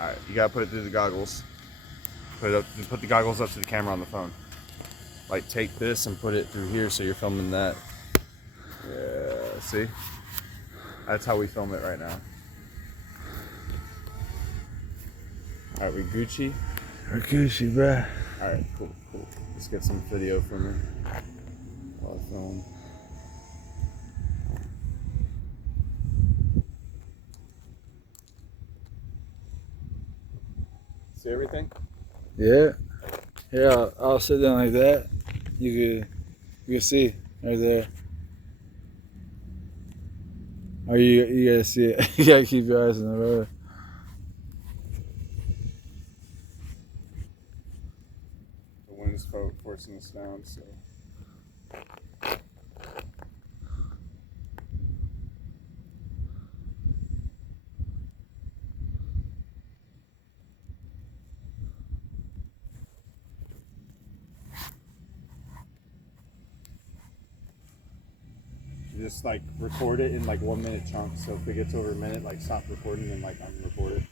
Alright, you gotta put it through the goggles. Put the goggles up to the camera on the phone. Like take this and put it through here so you're filming that. Yeah, see? That's how we film it right now. Alright, we Gucci? We're Gucci, bruh. Alright, cool. Let's get some video from her while I film. See everything? Yeah. Here, I'll sit down like that. You can see right there. Or you gotta see it. You gotta keep your eyes on the road. The wind's forcing us down, so. Just like record it in like 1 minute chunks. So if it gets over a minute, like stop recording and like unrecord it.